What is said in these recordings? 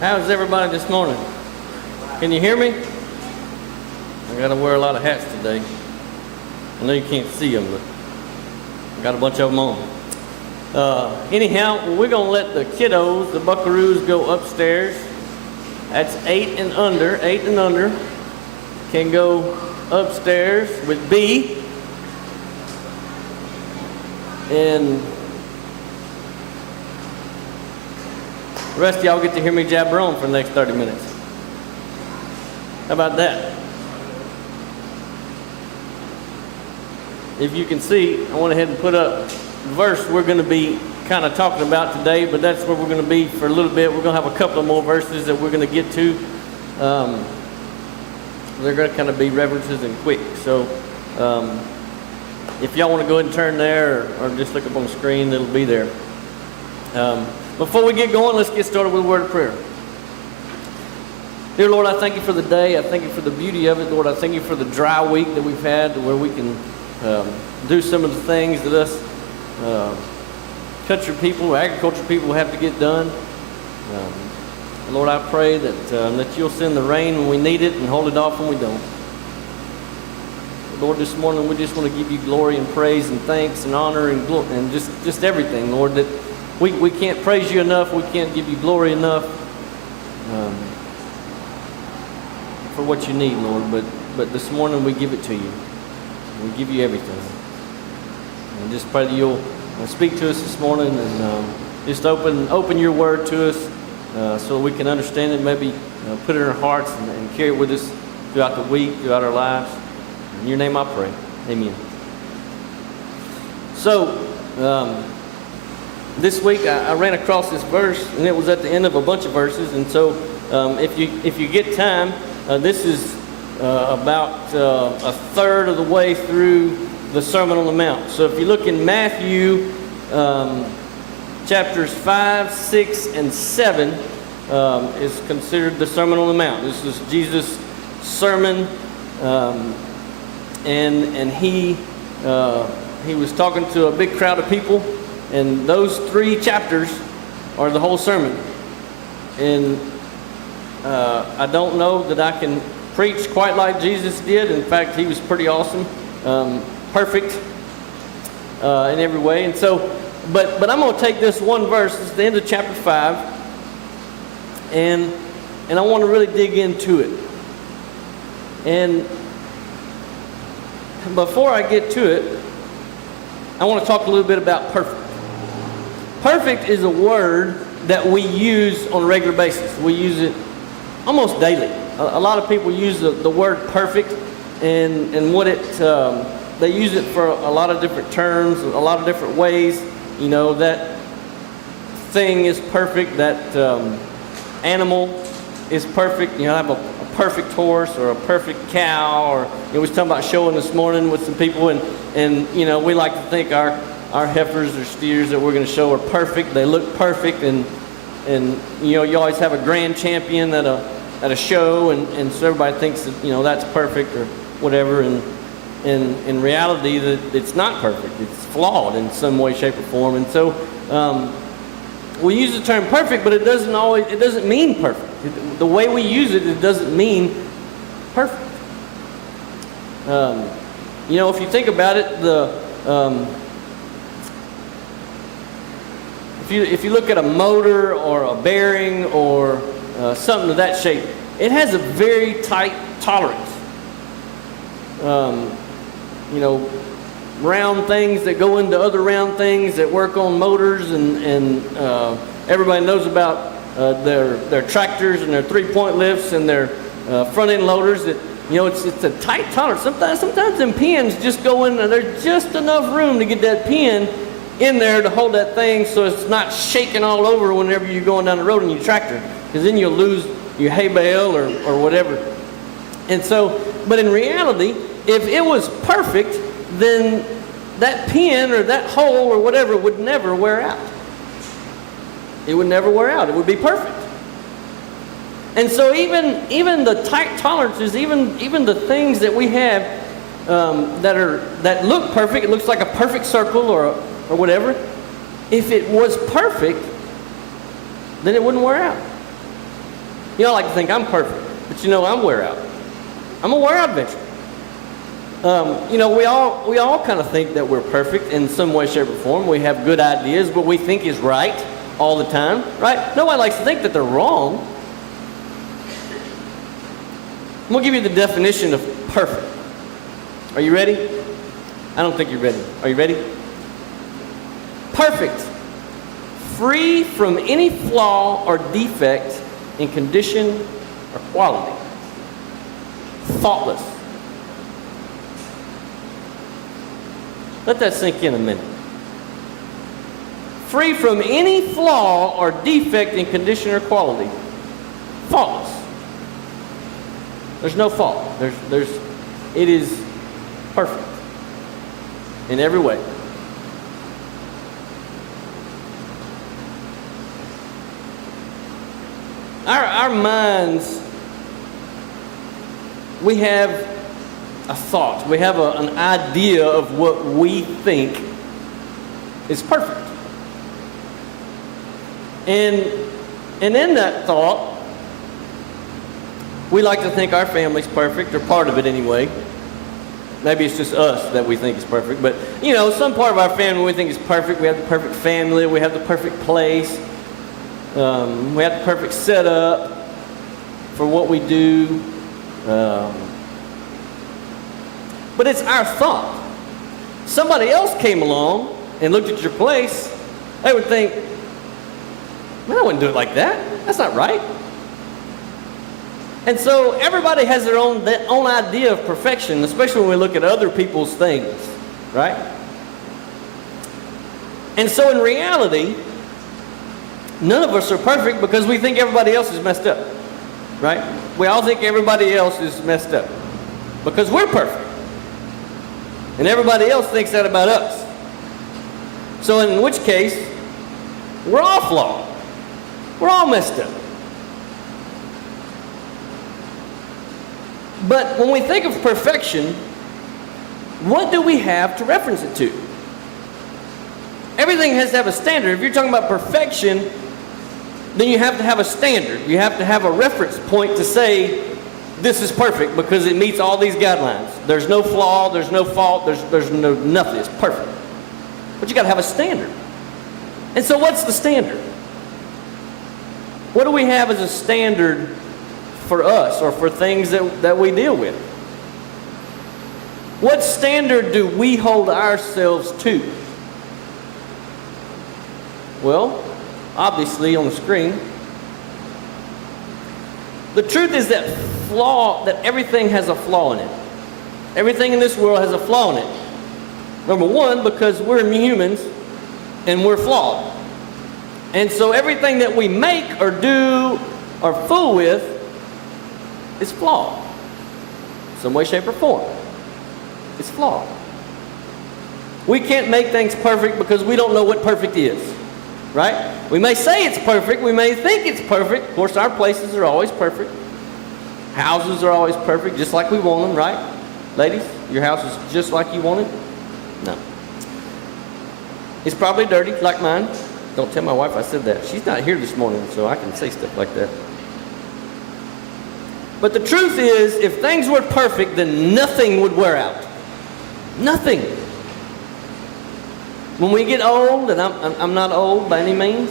How's everybody this morning? Can you hear me? I gotta wear a lot of hats today. I know you can't see them, but I got a bunch of them on. Anyhow, we're gonna let the kiddos, the buckaroos, go upstairs. That's 8 and under. 8 and under can go upstairs with B. And the rest of y'all get to hear me jabber on for the next 30 minutes. How about that? If you can see, I went ahead and put up the verse we're going to be kind of talking about today, but that's where we're going to be for a little bit. We're going to have a couple of more verses that we're going to get to. They're going to kind of be references and quick. So if y'all want to go ahead and turn there or just look up on the screen, it'll be there. Before we get going, let's get started with a word of prayer. Dear Lord, I thank you for the day. I thank you for the beauty of it. Lord, I thank you for the dry week that we've had where we can do some of the things that us country people, agriculture people have to get done. Lord, I pray that you'll send the rain when we need it and hold it off when we don't. Lord, this morning we just want to give you glory and praise and thanks and honor and just everything, Lord, that we can't praise you enough. We can't give you glory enough for what you need, Lord. But this morning we give it to you. We give you everything. And just pray that you'll speak to us this morning and just open your word to us so we can understand it, maybe put it in our hearts and carry it with us throughout the week, throughout our lives. In your name I pray. Amen. So, this week I ran across this verse, and it was at the end of a bunch of verses. And so, if you get time, this is about a third of the way through the Sermon on the Mount. So, if you look in Matthew chapters 5, 6, and 7, is considered the Sermon on the Mount. This is Jesus' sermon, and he was talking to a big crowd of people. And those 3 chapters are the whole sermon. And I don't know that I can preach quite like Jesus did. In fact, he was pretty awesome, perfect in every way. And so, but I'm going to take this one verse. It's the end of chapter 5, and I want to really dig into it. And before I get to it, I want to talk a little bit about perfect. Perfect is a word that we use on a regular basis. We use it almost daily. A lot of people use the word perfect, and what they use it for a lot of different terms, a lot of different ways. You know, that thing is perfect, that animal is perfect. You know, I have a perfect horse or a perfect cow, or we was talking about showing this morning with some people, and you know, we like to think our heifers or steers that we're going to show are perfect. They look perfect, and you know, you always have a grand champion at a show, and so everybody thinks that, you know, that's perfect or whatever, and in reality that it's not perfect. It's flawed in some way, shape, or form. And so we use the term perfect, but it doesn't mean perfect. The way we use it, it doesn't mean perfect. You know, if you think about it, if you look at a motor or a bearing or something of that shape, it has a very tight tolerance. You know, round things that go into other round things that work on motors, and everybody knows about their tractors and their 3-point lifts and their front end loaders. That, you know, it's a tight tolerance. Sometimes them pins just go in, and there's just enough room to get that pin in there to hold that thing so it's not shaking all over whenever you're going down the road in your tractor, because then you'll lose your hay bale or whatever. And so, but in reality, if it was perfect, then that pin or that hole or whatever would never wear out. It would never wear out. It would be perfect. And so even the tight tolerances, even the things that we have that look perfect, it looks like a perfect circle or whatever. If it was perfect, then it wouldn't wear out. Y'all like to think I'm perfect, but you know I'm wear out. I'm a wear out eventually. You know, we all kind of think that we're perfect in some way, shape, or form. We have good ideas, what we think is right all the time, right? Nobody likes to think that they're wrong. I'm going to give you the definition of perfect. Are you ready? I don't think you're ready. Are you ready? Perfect. Free from any flaw or defect in condition or quality. Faultless. Let that sink in a minute. Free from any flaw or defect in condition or quality. Faultless. There's no fault. It is perfect in every way. Our minds, we have a thought. We have an idea of what we think is perfect. And in that thought, we like to think our family's perfect, or part of it anyway. Maybe it's just us that we think is perfect. But, you know, some part of our family we think is perfect. We have the perfect family. We have the perfect place. We have the perfect setup for what we do. But it's our thought. Somebody else came along and looked at your place, they would think, man, I wouldn't do it like that. That's not right. And so everybody has their own idea of perfection, especially when we look at other people's things, right? And so in reality, none of us are perfect because we think everybody else is messed up, right? We all think everybody else is messed up because we're perfect. And everybody else thinks that about us. So in which case, we're all flawed. We're all messed up. But when we think of perfection, what do we have to reference it to? Everything has to have a standard. If you're talking about perfection, then you have to have a standard. You have to have a reference point to say, this is perfect because it meets all these guidelines. There's no flaw, there's no fault, there's no nothing. It's perfect. But you got to have a standard. And so what's the standard? What do we have as a standard for us or for things that we deal with? What standard do we hold ourselves to? Well, obviously on the screen. The truth is that everything has a flaw in it. Everything in this world has a flaw in it. Number one, because we're humans and we're flawed. And so everything that we make or do or fool with is flawed. Some way, shape, or form. It's flawed. We can't make things perfect because we don't know what perfect is. Right? We may say it's perfect. We may think it's perfect. Of course, our places are always perfect. Houses are always perfect, just like we want them, right? Ladies, your house is just like you want it? No. It's probably dirty, like mine. Don't tell my wife I said that. She's not here this morning, so I can say stuff like that. But the truth is, if things were perfect, then nothing would wear out. Nothing. When we get old, and I'm not old by any means,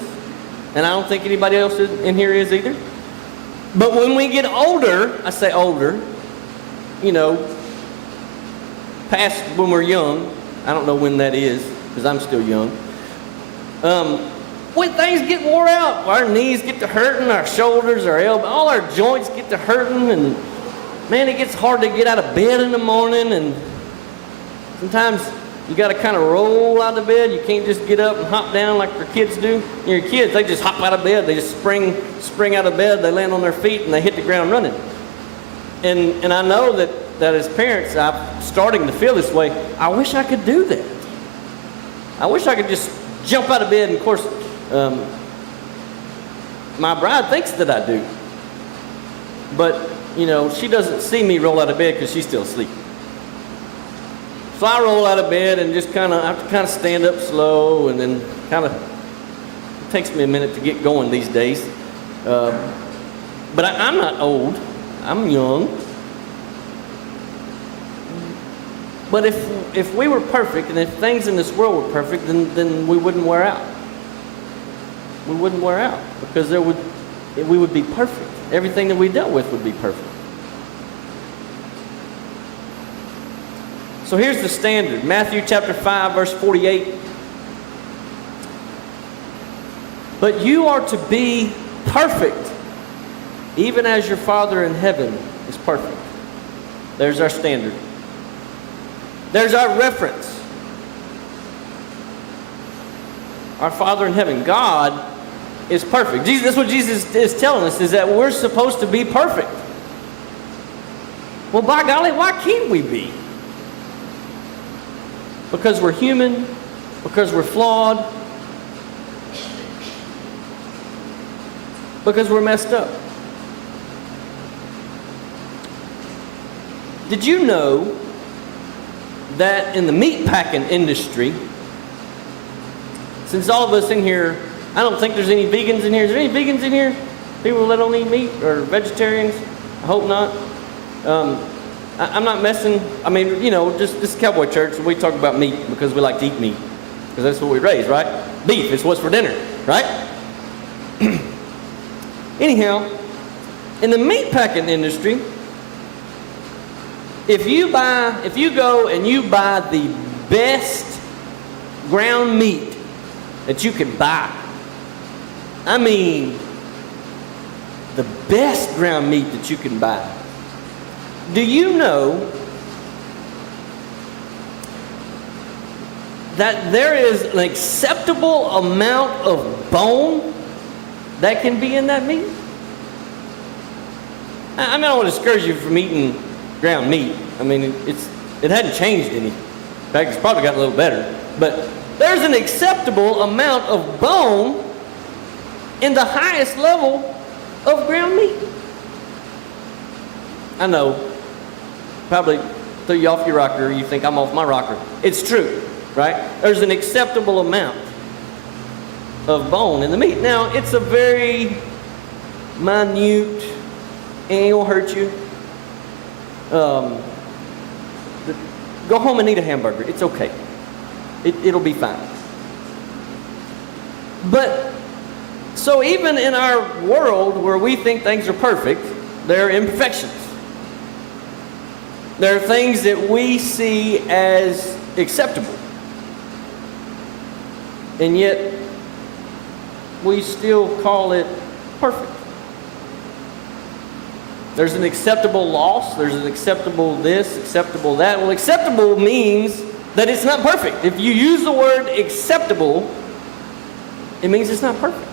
and I don't think anybody else in here is either. But when we get older, I say older, you know, past when we're young, I don't know when that is, because I'm still young. When things get wore out, our knees get to hurting, our shoulders, our elbows, all our joints get to hurting, and man, it gets hard to get out of bed in the morning, and sometimes you got to kind of roll out of bed. You can't just get up and hop down like your kids do. Your kids, they just hop out of bed. They just spring out of bed. They land on their feet and they hit the ground running. And I know that as parents, I'm starting to feel this way. I wish I could do that. I wish I could just jump out of bed. And of course, my bride thinks that I do. But, you know, she doesn't see me roll out of bed because she's still asleep. So I roll out of bed and just I have to kind of stand up slow, and then it takes me a minute to get going these days. But I'm not old. I'm young. But if we were perfect, and if things in this world were perfect, then we wouldn't wear out. We wouldn't wear out because we would be perfect. Everything that we dealt with would be perfect. So here's the standard. Matthew chapter 5, verse 48. But you are to be perfect, even as your Father in heaven is perfect. There's our standard. There's our reference. Our Father in heaven, God, is perfect. That's what Jesus is telling us, is that we're supposed to be perfect. Well, by golly, why can't we be? Because we're human, because we're flawed, because we're messed up. Did you know that in the meat packing industry, since all of us in here, I don't think there's any vegans in here. Is there any vegans in here? People that don't eat meat or vegetarians? I hope not. I'm not messing. I mean, you know, just this cowboy church, we talk about meat because we like to eat meat. Because that's what we raised, right? Beef, it's what's for dinner, right? Anyhow, in the meat packing industry, if you go and you buy the best ground meat that you can buy, I mean, the best ground meat that you can buy. Do you know that there is an acceptable amount of bone that can be in that meat? I mean, I don't want to discourage you from eating ground meat. I mean, it hadn't changed any. In fact, it's probably gotten a little better. But there's an acceptable amount of bone in the highest level of ground meat. I know, probably threw you off your rocker. You think I'm off my rocker. It's true, right? There's an acceptable amount of bone in the meat. Now, it's a very minute, ain't gonna hurt you. Go home and eat a hamburger. It's okay. It'll be fine. But, so even in our world where we think things are perfect, there are imperfections. There are things that we see as acceptable. And yet, we still call it perfect. There's an acceptable loss. There's an acceptable this, acceptable that. Well, acceptable means that it's not perfect. If you use the word acceptable, it means it's not perfect.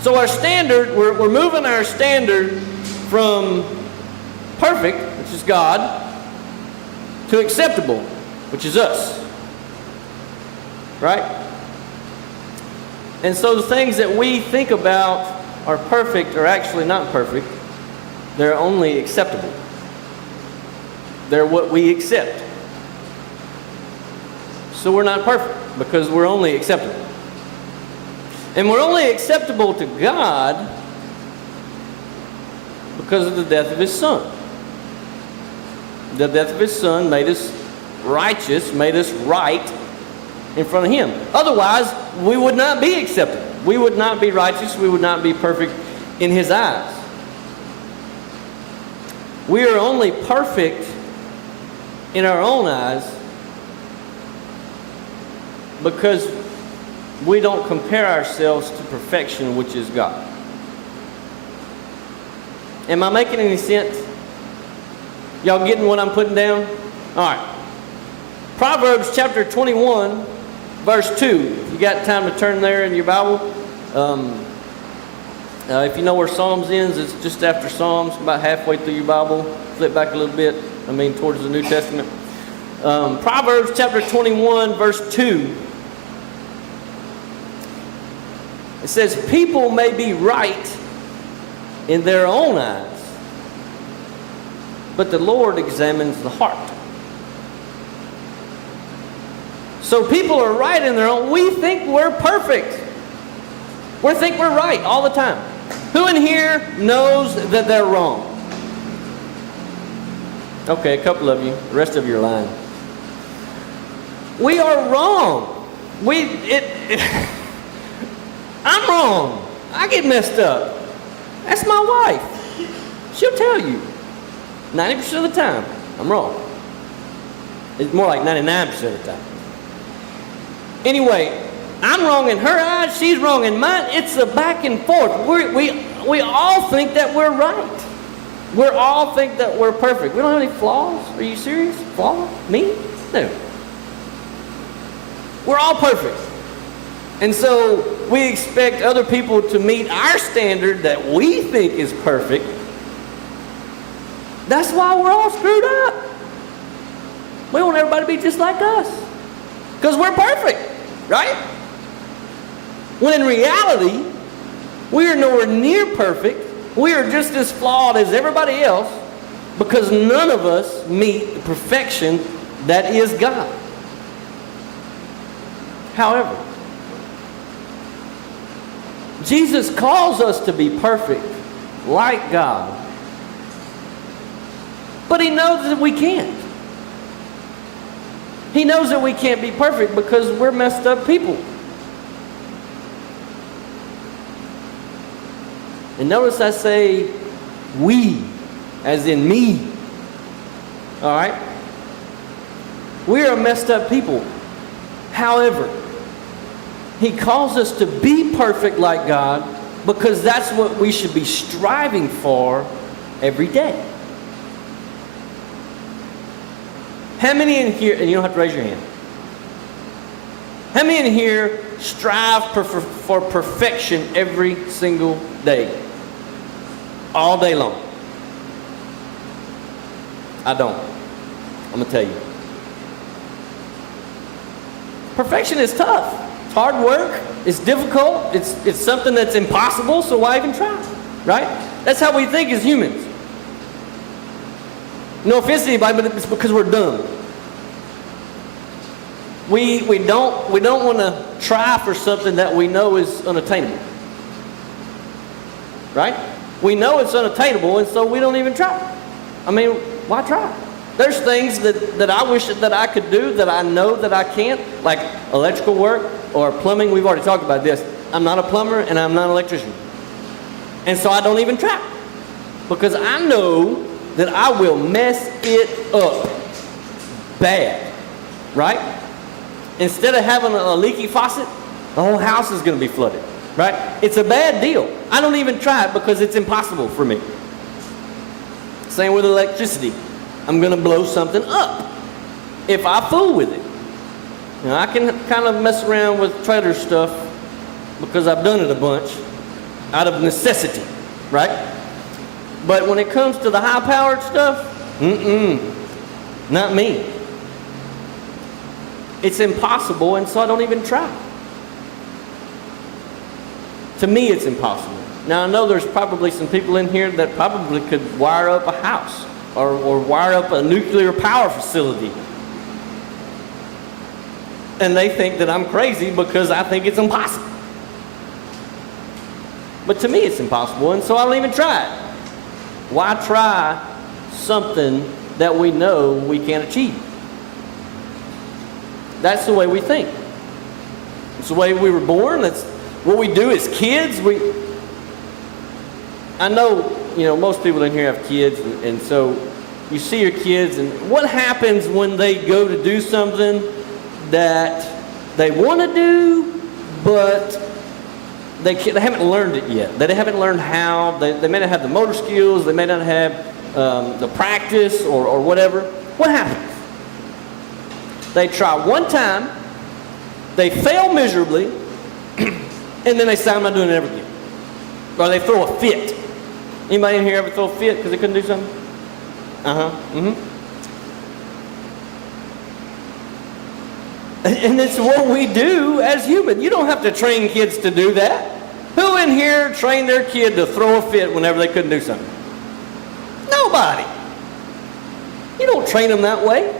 So our standard, we're moving our standard from perfect, which is God, to acceptable, which is us. Right? And so the things that we think about are perfect are actually not perfect. They're only acceptable. They're what we accept. So we're not perfect because we're only acceptable. And we're only acceptable to God because of the death of His Son. The death of His Son made us righteous, made us right in front of Him. Otherwise, we would not be acceptable. We would not be righteous. We would not be perfect in His eyes. We are only perfect in our own eyes because we don't compare ourselves to perfection, which is God. Am I making any sense? Y'all getting what I'm putting down? All right. Proverbs chapter 21, verse 2. You got time to turn there in your Bible? If you know where Psalms ends, it's just after Psalms, about halfway through your Bible. Flip back a little bit, towards the New Testament. Proverbs chapter 21, verse 2. It says, people may be right in their own eyes, but the Lord examines the heart. So people are right in their own. We think we're perfect. We think we're right all the time. Who in here knows that they're wrong? Okay, a couple of you. The rest of you are lying. We are wrong. I'm wrong. I get messed up. That's my wife. She'll tell you. 90% of the time, I'm wrong. It's more like 99% of the time. Anyway, I'm wrong in her eyes, she's wrong in mine. It's a back and forth. We all think that we're right. We all think that we're perfect. We don't have any flaws. Are you serious? Flaws? Me? No. We're all perfect. And so we expect other people to meet our standard that we think is perfect. That's why we're all screwed up. We want everybody to be just like us. Because we're perfect, right? When in reality, we are nowhere near perfect. We are just as flawed as everybody else because none of us meet the perfection that is God. However, Jesus calls us to be perfect like God. But he knows that we can't. He knows that we can't be perfect because we're messed up people. And notice I say we, as in me. All right? We are messed up people. However, he calls us to be perfect like God because that's what we should be striving for every day. How many in here, and you don't have to raise your hand, how many in here strive for perfection every single day? All day long? I don't. I'm going to tell you. Perfection is tough. It's hard work. It's difficult. It's something that's impossible, so why even try? Right? That's how we think as humans. No offense to anybody, but it's because we're dumb. We don't want to try for something that we know is unattainable. Right? We know it's unattainable, and so we don't even try. I mean, why try? There's things that I wish that I could do that I know that I can't, like electrical work or plumbing. We've already talked about this. I'm not a plumber and I'm not an electrician. And so I don't even try. Because I know that I will mess it up bad. Right? Instead of having a leaky faucet, the whole house is going to be flooded. Right? It's a bad deal. I don't even try it because it's impossible for me. Same with electricity. I'm going to blow something up if I fool with it. Now, I can kind of mess around with trailer stuff because I've done it a bunch out of necessity, right? But when it comes to the high-powered stuff, not me. It's impossible, and so I don't even try. To me, it's impossible. Now, I know there's probably some people in here that probably could wire up a house or wire up a nuclear power facility. And they think that I'm crazy because I think it's impossible. But to me, it's impossible, and so I don't even try it. Why try something that we know we can't achieve? That's the way we think. It's the way we were born. That's what we do as kids. I know, most people in here have kids, and so you see your kids, and what happens when they go to do something that they want to do, but they haven't learned it yet. They haven't learned how. They may not have the motor skills. They may not have the practice or whatever. What happens? They try one time, they fail miserably, and then they say, I'm not doing it ever again. Or they throw a fit. Anybody in here ever throw a fit because they couldn't do something? And it's what we do as humans. You don't have to train kids to do that. Who in here trained their kid to throw a fit whenever they couldn't do something? Nobody. You don't train them that way.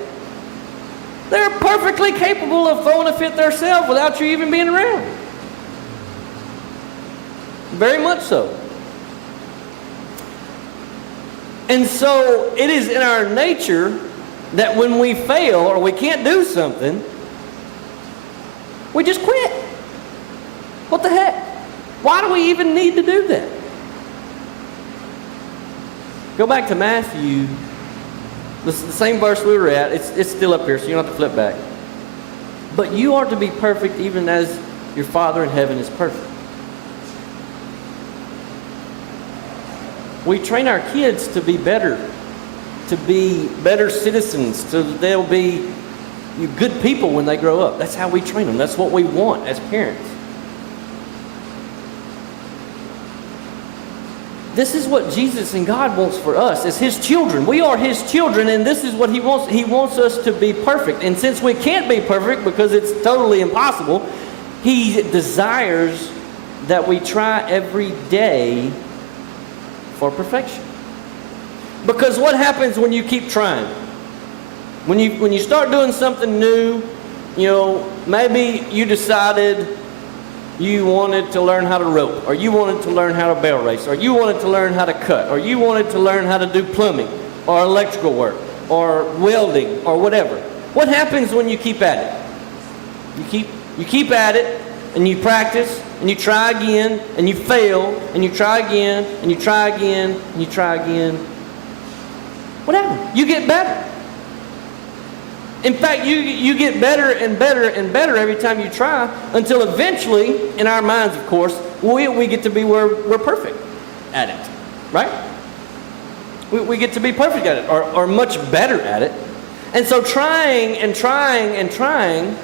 They're perfectly capable of throwing a fit themselves without you even being around. Very much so. And so it is in our nature that when we fail or we can't do something, we just quit. What the heck? Why do we even need to do that? Go back to Matthew, the same verse we were at. It's still up here, so you don't have to flip back. But you are to be perfect even as your Father in heaven is perfect. We train our kids to be better citizens, so they'll be good people when they grow up. That's how we train them. That's what we want as parents. This is what Jesus and God wants for us as His children. We are His children, and this is what He wants. He wants us to be perfect. And since we can't be perfect because it's totally impossible, He desires that we try every day for perfection. Because what happens when you keep trying? When you start doing something new, maybe you decided you wanted to learn how to rope, or you wanted to learn how to bale race, or you wanted to learn how to cut, or you wanted to learn how to do plumbing, or electrical work, or welding, or whatever. What happens when you keep at it? You keep at it, and you practice, and you try again, and you fail, and you try again, and you try again, and you try again. What happens? You get better. In fact, you get better and better and better every time you try, until eventually, in our minds, of course, we get to be where we're perfect at it, right? We get to be perfect at it, or much better at it. And so trying and trying and trying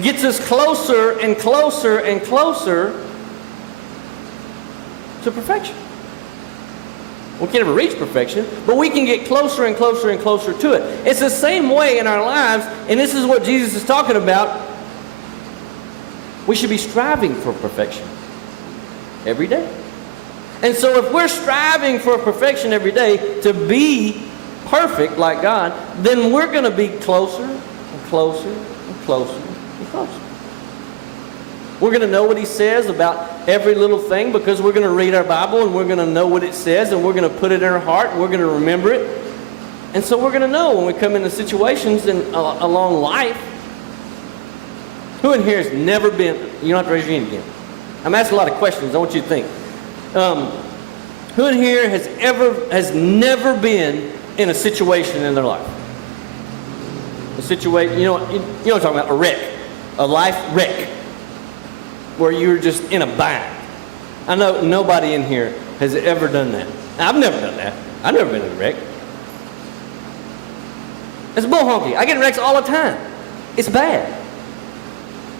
gets us closer and closer and closer to perfection. We can't ever reach perfection, but we can get closer and closer and closer to it. It's the same way in our lives, and this is what Jesus is talking about. We should be striving for perfection every day. And so if we're striving for perfection every day, to be perfect like God, then we're going to be closer and closer and closer and closer. We're going to know what He says about every little thing, because we're going to read our Bible and we're going to know what it says, and we're going to put it in our heart and we're going to remember it. And so we're going to know when we come into situations along life. Who in here has never been, you don't have to raise your hand again. I'm asking a lot of questions. I want you to think. Who in here has never been in a situation in their life? A situation, you know what I'm talking about, a wreck, a life wreck, where you're just in a bind. I know nobody in here has ever done that. I've never done that. I've never been in a wreck. It's bull honky. I get in wrecks all the time. It's bad.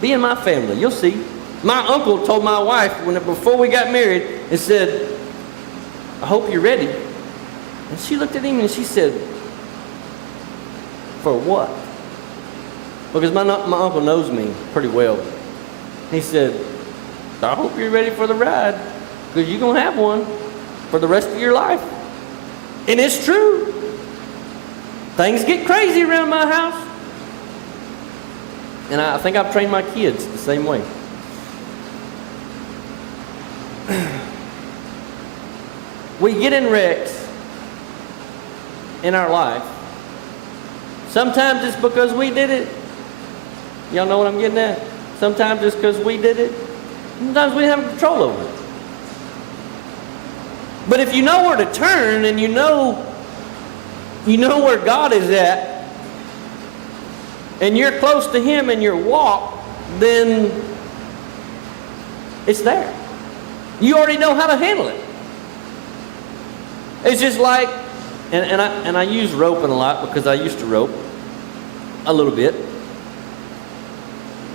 Be in my family, you'll see. My uncle told my wife before we got married and said, "I hope you're ready." And she looked at him and she said, "For what?" Because my uncle knows me pretty well. He said, "I hope you're ready for the ride, because you're going to have one for the rest of your life." And it's true. Things get crazy around my house. And I think I've trained my kids the same way. We get in wrecks in our life. Sometimes it's because we did it. Y'all know what I'm getting at? Sometimes it's because we did it. Sometimes we have control over it. But if you know where to turn, and you know where God is at, and you're close to Him in your walk, then it's there. You already know how to handle it. It's just like, and I use roping a lot because I used to rope a little bit.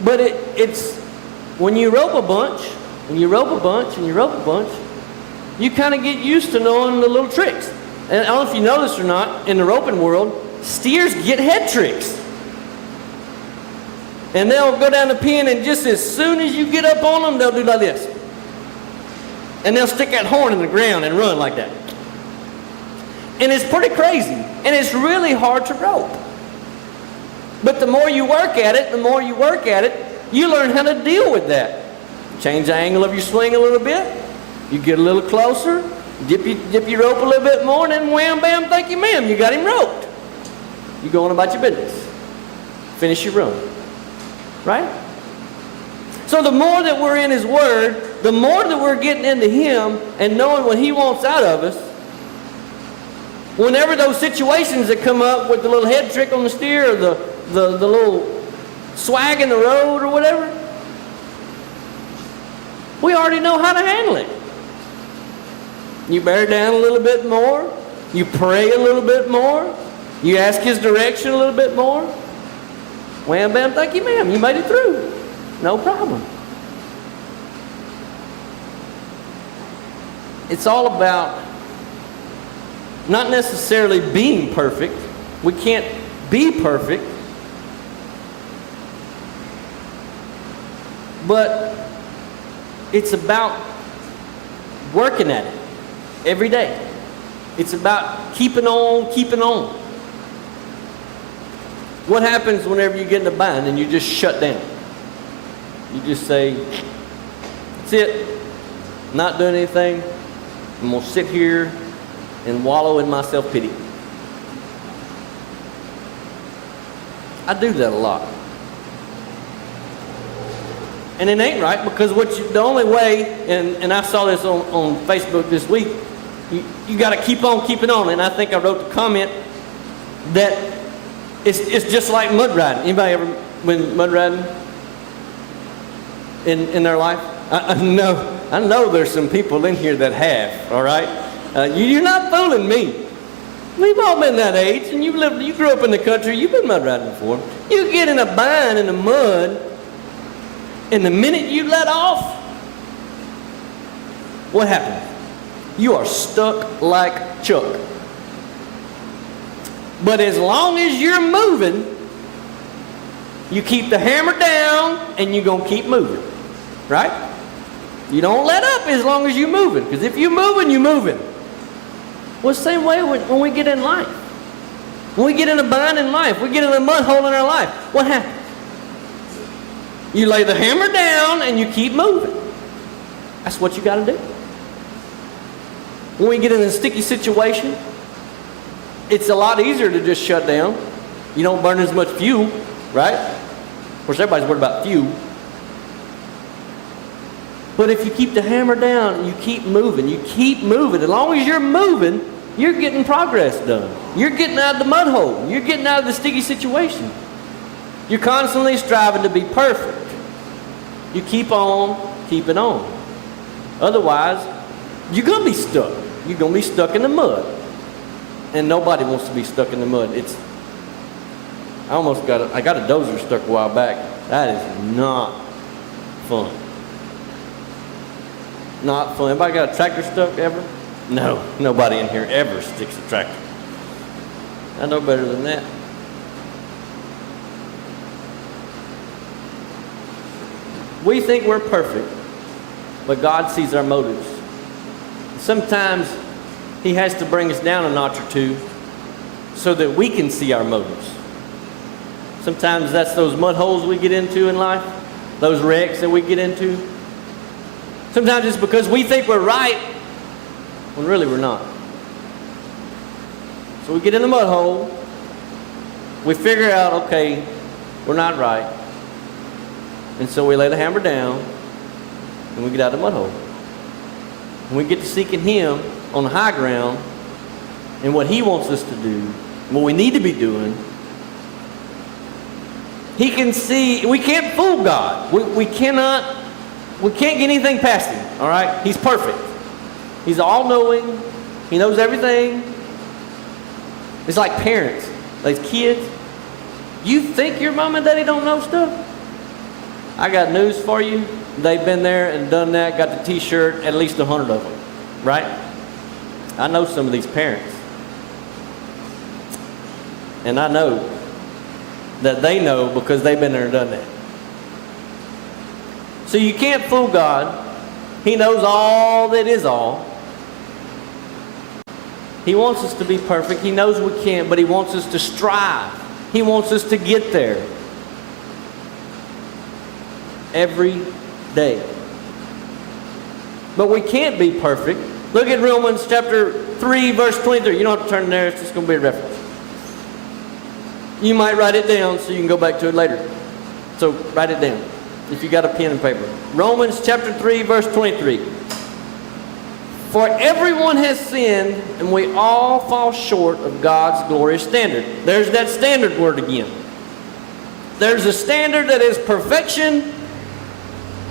But it's when you rope a bunch, and you rope a bunch, and you rope a bunch, you kind of get used to knowing the little tricks. And I don't know if you know this or not, in the roping world, steers get head tricks. And they'll go down the pin, and just as soon as you get up on them, they'll do like this. And they'll stick that horn in the ground and run like that. And it's pretty crazy. And it's really hard to rope. But the more you work at it, you learn how to deal with that. Change the angle of your swing a little bit. You get a little closer. Dip your rope a little bit more, and then wham, bam, thank you, ma'am. You got him roped. You go on about your business. Finish your run. Right? So the more that we're in His Word, the more that we're getting into Him and knowing what He wants out of us, whenever those situations that come up with the little head trick on the steer or the little swag in the road or whatever, we already know how to handle it. You bear down a little bit more. You pray a little bit more. You ask His direction a little bit more. Wham, bam, thank you, ma'am. You made it through. No problem. It's all about not necessarily being perfect. We can't be perfect. But it's about working at it every day. It's about keeping on, keeping on. What happens whenever you get in a bind and you just shut down? You just say, that's it. Not doing anything. I'm going to sit here and wallow in my self-pity. I do that a lot. And it ain't right, because the only way, and I saw this on Facebook this week, you got to keep on keeping on. And I think I wrote the comment that it's just like mud riding. Anybody ever been mud riding in their life? I know there's some people in here that have, all right? You're not fooling me. We've all been that age, and you grew up in the country, you've been mud riding before. You get in a bind in the mud, and the minute you let off, what happens? You are stuck like Chuck. But as long as you're moving, you keep the hammer down and you're going to keep moving. Right? You don't let up as long as you're moving. Because if you're moving, you're moving. Well, the same way when we get in life. When we get in a bind in life, we get in a mud hole in our life, what happens? You lay the hammer down and you keep moving. That's what you got to do. When we get in a sticky situation, it's a lot easier to just shut down. You don't burn as much fuel, right? Of course, everybody's worried about fuel. But if you keep the hammer down and you keep moving, as long as you're moving, you're getting progress done. You're getting out of the mud hole. You're getting out of the sticky situation. You're constantly striving to be perfect. You keep on keeping on. Otherwise, you're going to be stuck. You're going to be stuck in the mud. And nobody wants to be stuck in the mud. I got a dozer stuck a while back. That is not fun. Not fun. Anybody got a tractor stuck ever? No, nobody in here ever sticks a tractor. I know better than that. We think we're perfect, but God sees our motives. Sometimes He has to bring us down a notch or two so that we can see our motives. Sometimes that's those mud holes we get into in life, those wrecks that we get into. Sometimes it's because we think we're right when really we're not. So we get in the mud hole, we figure out, okay, we're not right. And so we lay the hammer down and we get out of the mud hole. And we get to seeking Him on the high ground and what He wants us to do, what we need to be doing. He can see, we can't fool God. We can't get anything past Him, all right? He's perfect. He's all-knowing. He knows everything. It's like parents, like kids. You think your mom and daddy don't know stuff? I got news for you. They've been there and done that, got the t-shirt, at least 100 of them, right? I know some of these parents. And I know that they know because they've been there and done that. So you can't fool God. He knows all that is all. He wants us to be perfect. He knows we can't, but He wants us to strive. He wants us to get there. Every day. But we can't be perfect Look at Romans chapter 3, verse 23. You don't have to turn there. It's just going to be a reference. You might write it down so you can go back to it later. So write it down if you got a pen and paper. Romans chapter 3, verse 23. For everyone has sinned, and we all fall short of God's glorious standard. There's that standard word again. There's a standard that is perfection.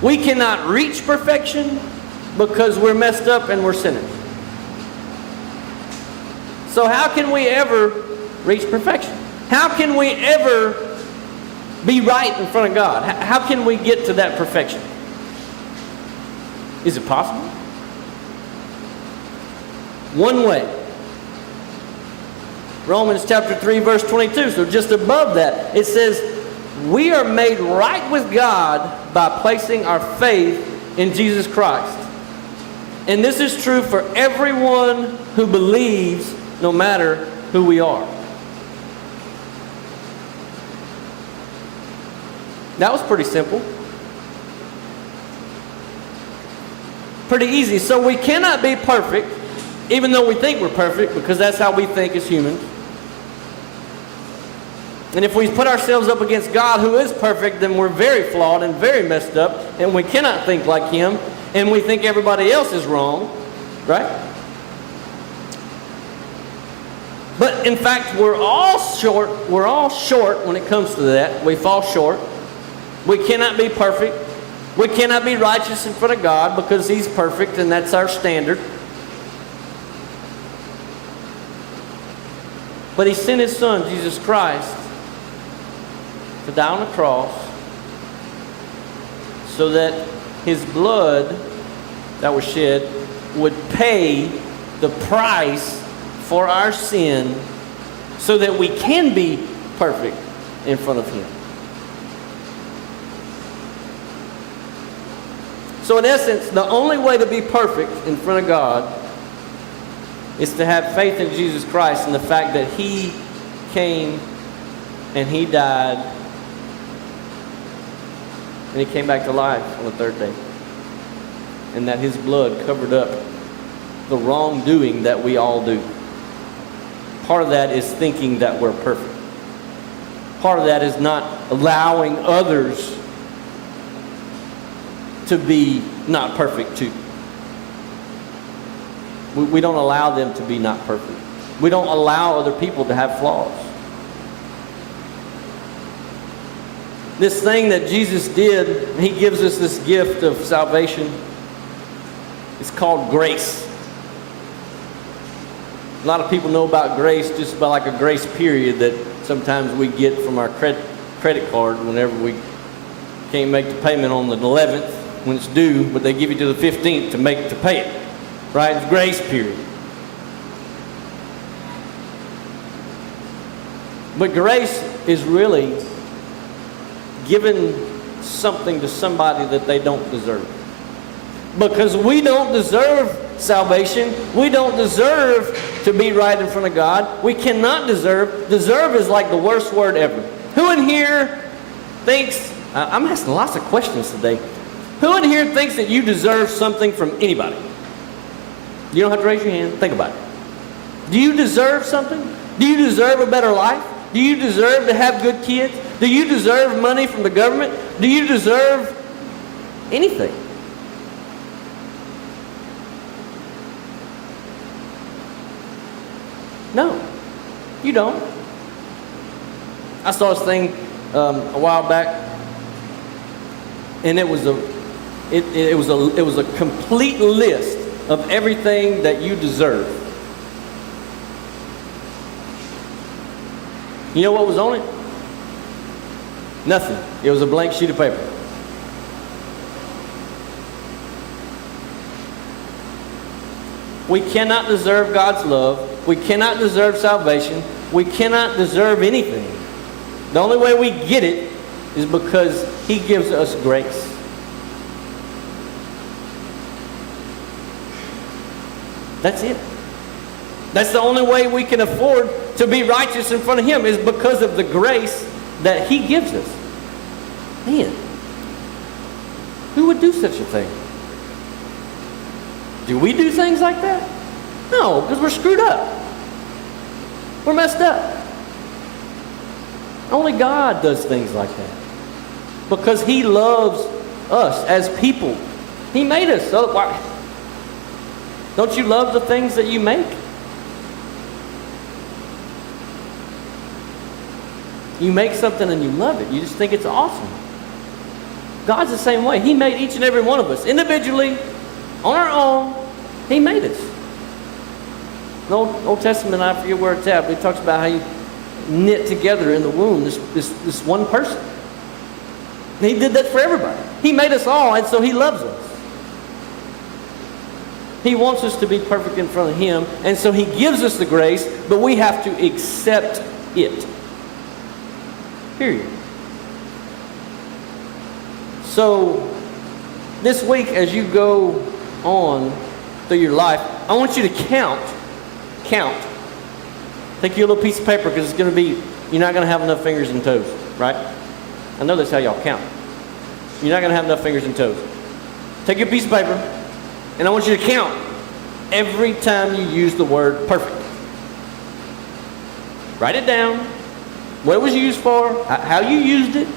We cannot reach perfection because we're messed up and we're sinners. So how can we ever reach perfection? How can we ever be right in front of God? How can we get to that perfection? Is it possible? One way. Romans chapter 3, verse 22. So just above that, it says, we are made right with God by placing our faith in Jesus Christ. And this is true for everyone who believes, no matter who we are. That was pretty simple. Pretty easy. So we cannot be perfect, even though we think we're perfect, because that's how we think as humans. And if we put ourselves up against God, who is perfect, then we're very flawed and very messed up, and we cannot think like Him, and we think everybody else is wrong, right? But in fact, we're all short when it comes to that. We fall short. We cannot be perfect. We cannot be righteous in front of God because He's perfect, and that's our standard. But He sent His Son, Jesus Christ, to die on the cross so that His blood that was shed would pay the price for our sin so that we can be perfect in front of Him. So in essence, the only way to be perfect in front of God is to have faith in Jesus Christ and the fact that He came and He died and He came back to life on the third day. And that His blood covered up the wrongdoing that we all do. Part of that is thinking that we're perfect. Part of that is not allowing others to be not perfect too. We don't allow them to be not perfect. We don't allow other people to have flaws. This thing that Jesus did, He gives us this gift of salvation. It's called grace. A lot of people know about grace just about like a grace period that sometimes we get from our credit card whenever we can't make the payment on the 11th when it's due, but they give you to the 15th to pay it. Right? It's grace period. But grace is really giving something to somebody that they don't deserve. Because we don't deserve salvation. We don't deserve to be right in front of God. We cannot deserve. Deserve is like the worst word ever. Who in here thinks, I'm asking lots of questions today. Who in here thinks that you deserve something from anybody? You don't have to raise your hand. Think about it. Do you deserve something? Do you deserve a better life? Do you deserve to have good kids? Do you deserve money from the government? Do you deserve anything? No, you don't. I saw this thing a while back, and it was a complete list of everything that you deserve. You know what was on it? Nothing. It was a blank sheet of paper. We cannot deserve God's love. We cannot deserve salvation. We cannot deserve anything. The only way we get it is because He gives us grace. That's it. That's the only way we can afford to be righteous in front of Him, is because of the grace that He gives us. Man, who would do such a thing? Do we do things like that? No, because we're screwed up. We're messed up. Only God does things like that. Because He loves us as people. He made us. So why? Don't you love the things that you make? You make something and you love it. You just think it's awesome. God's the same way. He made each and every one of us individually, on our own. He made us. The Old Testament, I forget where it's at, but it talks about how you knit together in the womb this one person. And He did that for everybody. He made us all, and so He loves us. He wants us to be perfect in front of Him, and so He gives us the grace, but we have to accept it. Period. So, this week as you go on through your life, I want you to count. Take your little piece of paper, because it's going to be, you're not going to have enough fingers and toes, right? I know that's how y'all count. You're not going to have enough fingers and toes. Take your piece of paper, and I want you to count every time you use the word perfect. Write it down, what it was used for, how you used it.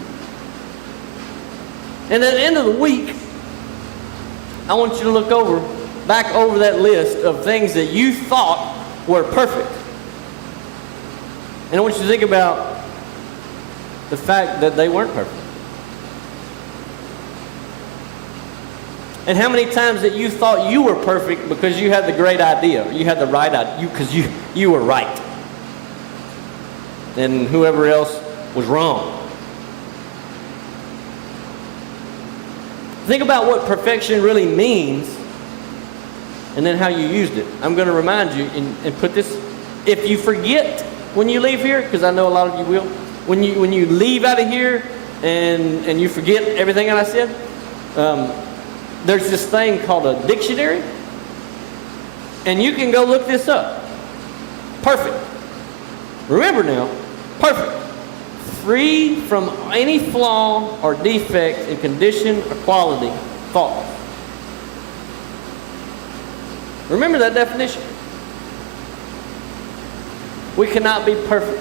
And at the end of the week, I want you to look back over that list of things that you thought were perfect. And I want you to think about the fact that they weren't perfect. And how many times that you thought you were perfect because you had the great idea, you had the right idea, because you were right. And whoever else was wrong. Think about what perfection really means, and then how you used it. I'm going to remind you and put this, if you forget when you leave here, because I know a lot of you will, when you leave out of here and you forget everything that I said, there's this thing called a dictionary, and you can go look this up. Perfect. Remember now, perfect. Free from any flaw or defect in condition or quality, faultless. Remember that definition. We cannot be perfect.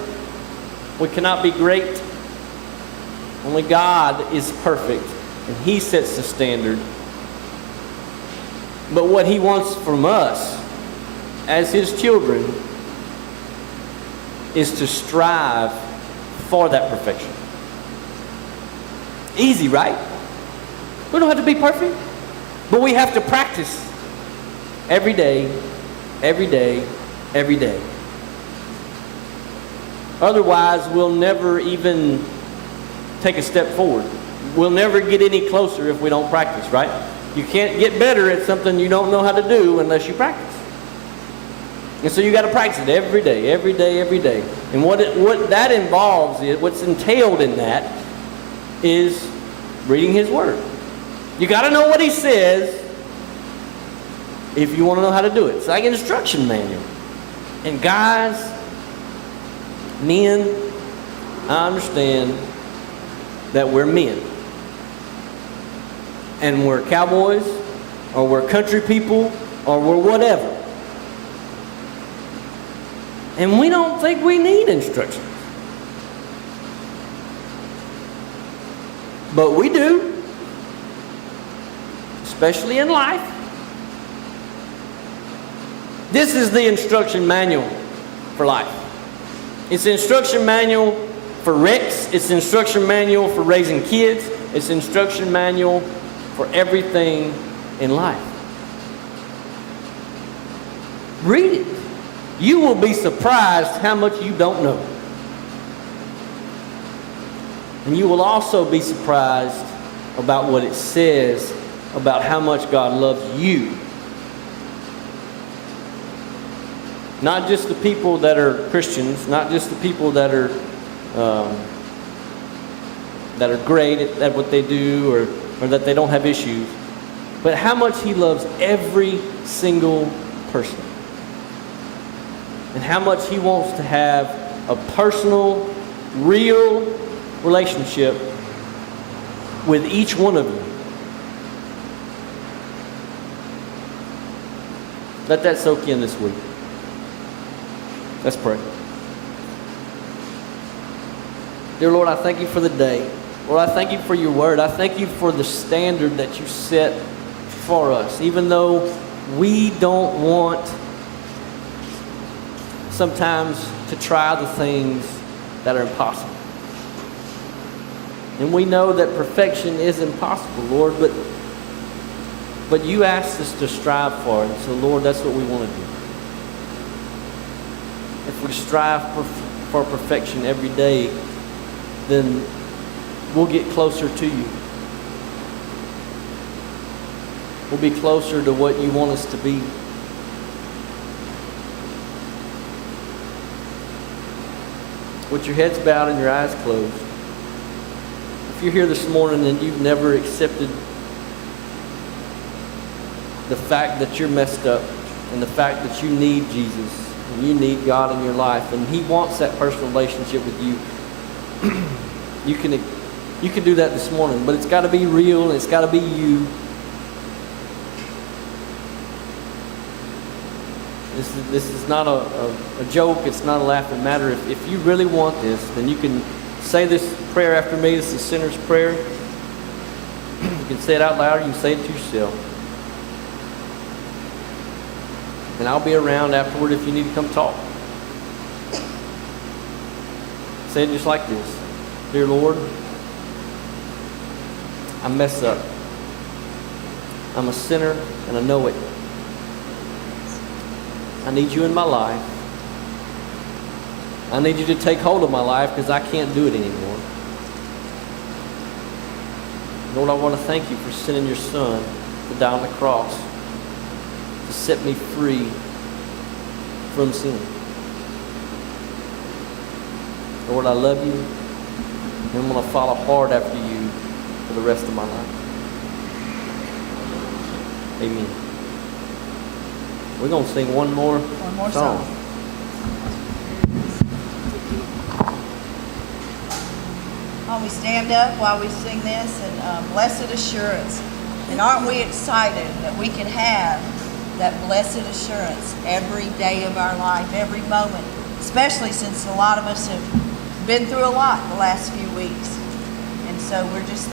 We cannot be great. Only God is perfect, and He sets the standard. But what He wants from us as His children is to strive for that perfection. Easy, right? We don't have to be perfect, but we have to practice every day, every day, every day. Otherwise, we'll never even take a step forward. We'll never get any closer if we don't practice, right? You can't get better at something you don't know how to do unless you practice. And so you got to practice it every day, every day, every day. And what that involves, what's entailed in that, is reading His Word. You got to know what He says if you want to know how to do it. It's like an instruction manual. And guys, men, I understand that we're men. And we're cowboys, or we're country people, or we're whatever. And we don't think we need instructions. But we do. Especially in life. This is the instruction manual for life. It's the instruction manual for Rex. It's the instruction manual for raising kids. It's the instruction manual for everything in life. Read it. You will be surprised how much you don't know. And you will also be surprised about what it says about how much God loves you. Not just the people that are Christians, not just the people that are great at what they do or that they don't have issues, but how much He loves every single person. And how much He wants to have a personal, real relationship with each one of you. Let that soak in this week. Let's pray. Dear Lord, I thank you for the day. Lord, I thank you for your word. I thank you for the standard that you set for us, even though we don't want sometimes to try the things that are impossible. And we know that perfection is impossible, Lord, but you asked us to strive for it. So, Lord, that's what we want to do. If we strive for perfection every day, then we'll get closer to you. We'll be closer to what you want us to be. With your heads bowed and your eyes closed, if you're here this morning and you've never accepted the fact that you're messed up and the fact that you need Jesus and you need God in your life and He wants that personal relationship with you, you can do that this morning, but it's got to be real and it's got to be you. This is not a joke. It's not a laughing matter. If you really want this, then you can say this prayer after me. This is a sinner's prayer. You can say it out loud or you can say it to yourself. And I'll be around afterward if you need to come talk. Say it just like this. Dear Lord, I mess up. I'm a sinner and I know it. I need you in my life. I need you to take hold of my life because I can't do it anymore. Lord, I want to thank you for sending your Son to die on the cross to set me free from sin. Lord, I love you and I'm going to follow hard after you for the rest of my life. Amen. We're going to sing one more song. While we stand up, while we sing this, and blessed assurance. And aren't we excited that we can have that blessed assurance every day of our life, every moment, especially since a lot of us have been through a lot the last few weeks. And so we're just